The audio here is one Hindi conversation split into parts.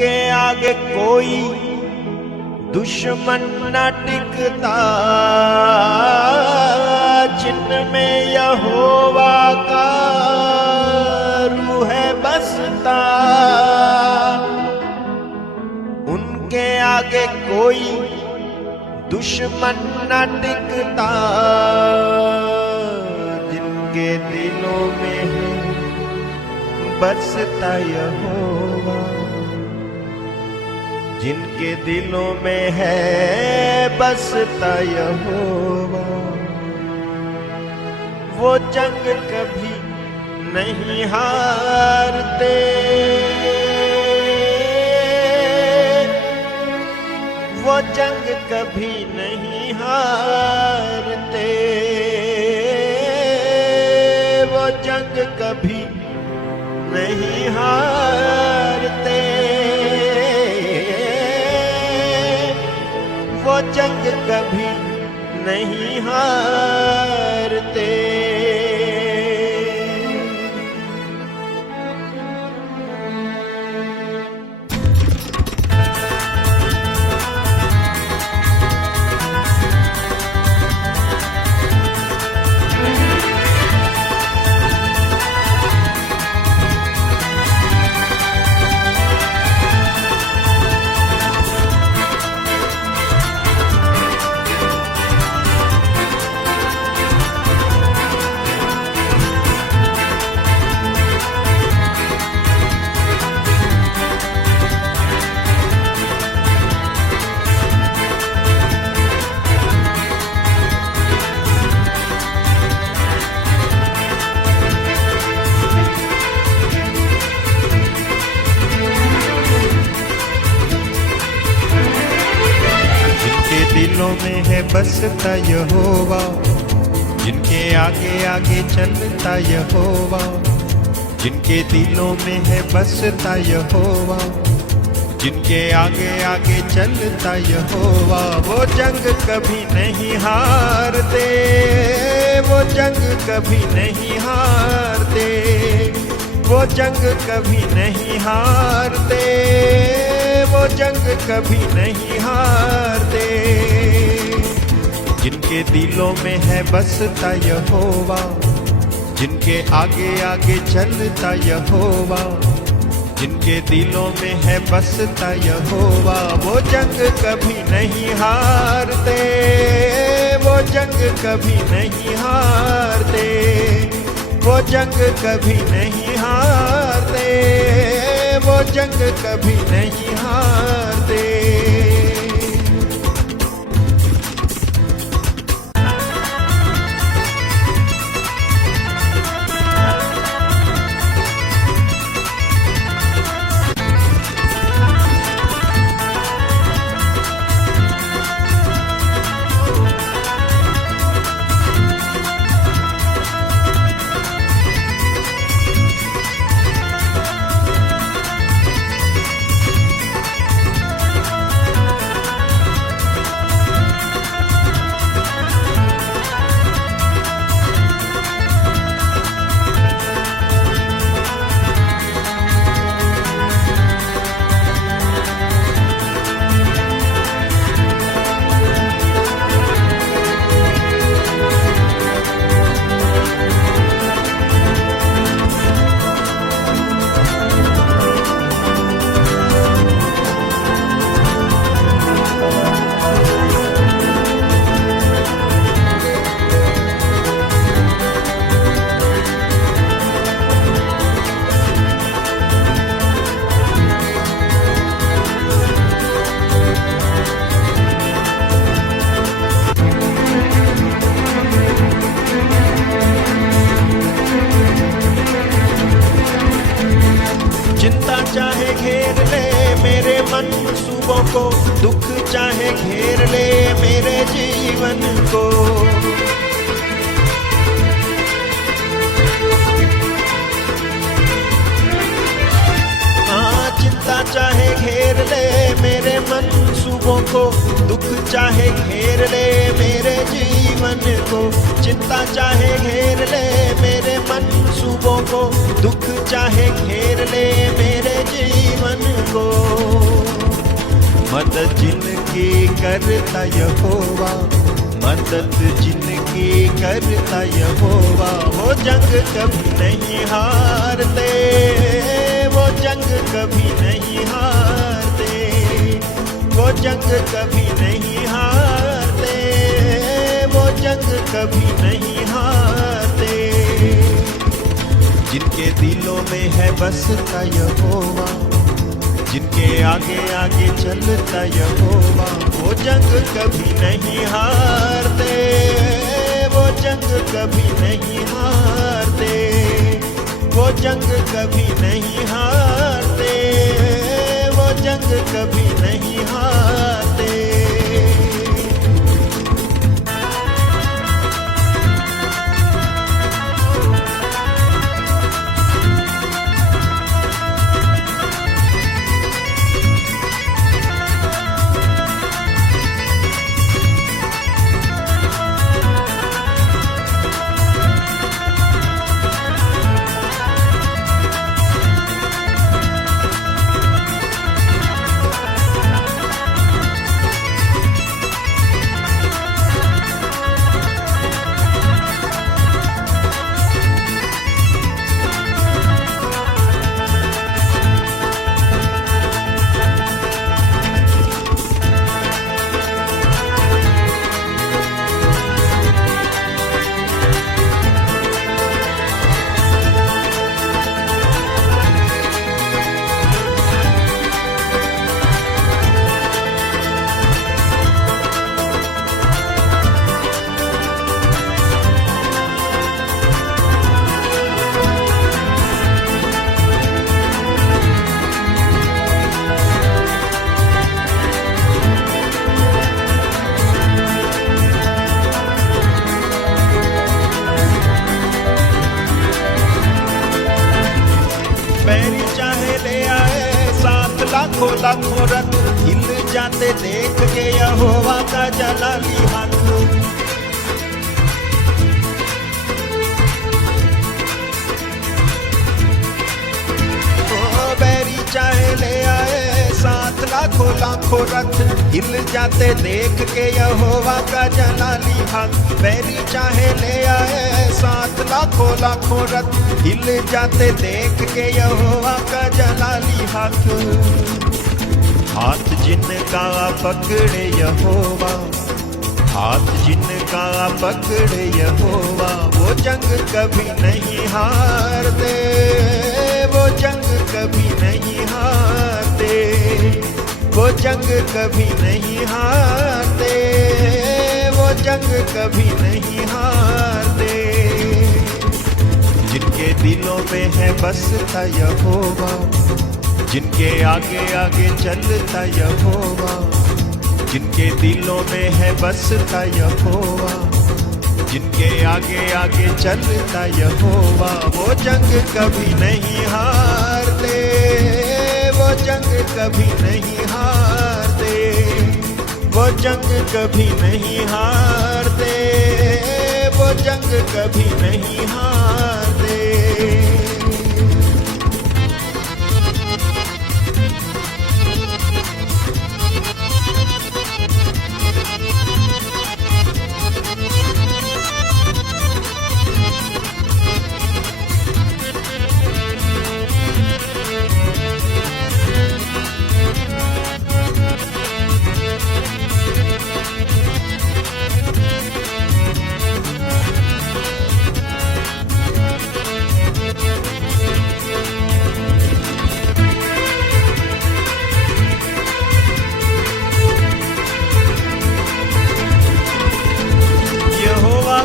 उनके आगे कोई दुश्मन न टिकता, जिनमें यहोवा का रूह है बसता। उनके आगे कोई दुश्मन न टिकता, जिनके दिलों में है बसता यहोवा, जिनके दिलों में है बसता यहोवा। वो जंग कभी नहीं हारते, वो जंग कभी नहीं हारते, वो जंग कभी नहीं हारते, वो जंग कभी नहीं हारते। दिलों में है बसता यहोवा, जिनके आगे आगे चलता यहोवा, जिनके दिलों में है बसता यहोवा, जिनके आगे आगे चलता यहोवा। वो जंग कभी नहीं हारते, वो जंग कभी नहीं हारते, वो जंग कभी नहीं हारते, वो जंग कभी नहीं हारते। जिनके दिलों में है बसता यहोवा, जिनके आगे आगे चलता यहोवा, जिनके दिलों में है बसता यहोवा। वो जंग कभी नहीं हारते, वो जंग कभी नहीं हारते, वो जंग कभी नहीं हारते, वो जंग कभी नहीं हारते। चिंता चाहे घेर ले मेरे मनसूबों को, दुख चाहे घेर ले मेरे जीवन को। हाँ, चिंता चाहे घेर ले मेरे मनसूबों को, दुख चाहे घेर ले मेरे जीवन को। चिंता चाहे घेर ले मेरे मनसूबों को, दुख चाहे घेर ले मेरे जीवन को। करता यहोवा, मदद जिनकी करता यहोवा। वो जंग कभी नहीं हारते, वो जंग कभी नहीं हारते, वो जंग कभी नहीं हारते, वो जंग कभी नहीं हारते। जिनके दिलों में है बसता यहोवा, जिनके आगे आगे चलता यहोवा, वो जंग कभी नहीं हारते, वो जंग कभी नहीं हारते, वो जंग कभी नहीं हारते, वो जंग कभी नहीं हारते। बैरी चाहे ले आए साथ लाखों लाखों रथ, हिल जाते देख के यहोवा का जलाली हाथ। बैरी चाहे ले आए साथ लाखों लाखों रथ, हिल जाते देख के यहोवा का जलाली हाथ। बैरी चाहे ले आए साथ लाखों लाखों रथ, हिल जाते देख के यहोवा का जलाली हाथ। हाथ जिनका पकड़े यहोवा, हाथ जिनका पकड़े यहोवा, वो जंग कभी नहीं हारते, वो जंग कभी नहीं हारते, वो जंग कभी नहीं हारते, वो जंग कभी नहीं हारते। जिनके दिलों में है बसता यहोवा, जिनके आगे आगे चलता यहोवा, जिनके दिलों में है बसता यहोवा, जिनके आगे आगे चलता यहोवा, वो जंग कभी नहीं हारते, वो जंग कभी नहीं हारते, वो जंग कभी नहीं हारते, वो जंग कभी नहीं हारते।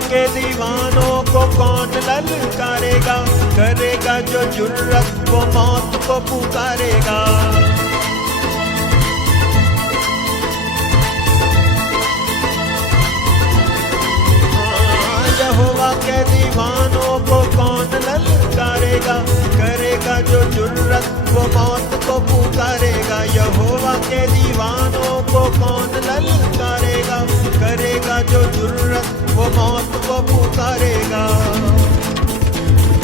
के दीवानों को कौन ललकारेगा, करेगा जो जुर्रत वो मौत को पुकारेगा। यहोवा के दीवानों को कौन ललकारेगा, करेगा जो जुर्रत वो मौत को पुकारेगा। यहोवा के दीवानों को कौन ललकारेगा, करेगा जो जुर्रत वो मौत को पुकारेगा।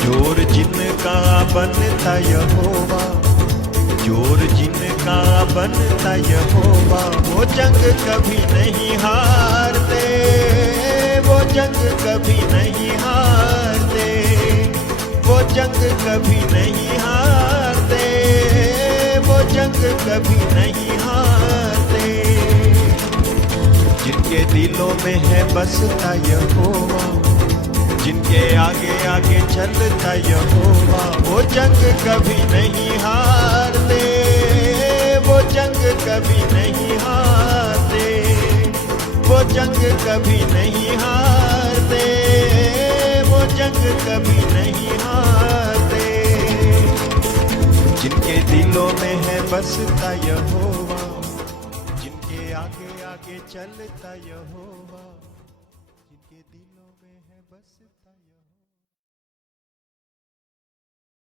जोर जिनका बनता यहोवा, जोर जिनका बनता यहोवा। वो जंग कभी नहीं हारते, वो जंग कभी नहीं हारते, वो जंग कभी नहीं हारते, वो जंग कभी नहीं हारते। जिनके दिलों में है बसता यहोवा, जिनके आगे आगे चलता यहोवा, वो जंग कभी नहीं हारते, वो जंग कभी नहीं हारते, वो जंग कभी नहीं हारते, वो जंग कभी नहीं हारते। जिनके दिलों में है बसता यहोवा, जिनके आगे आगे चलता यहोवा।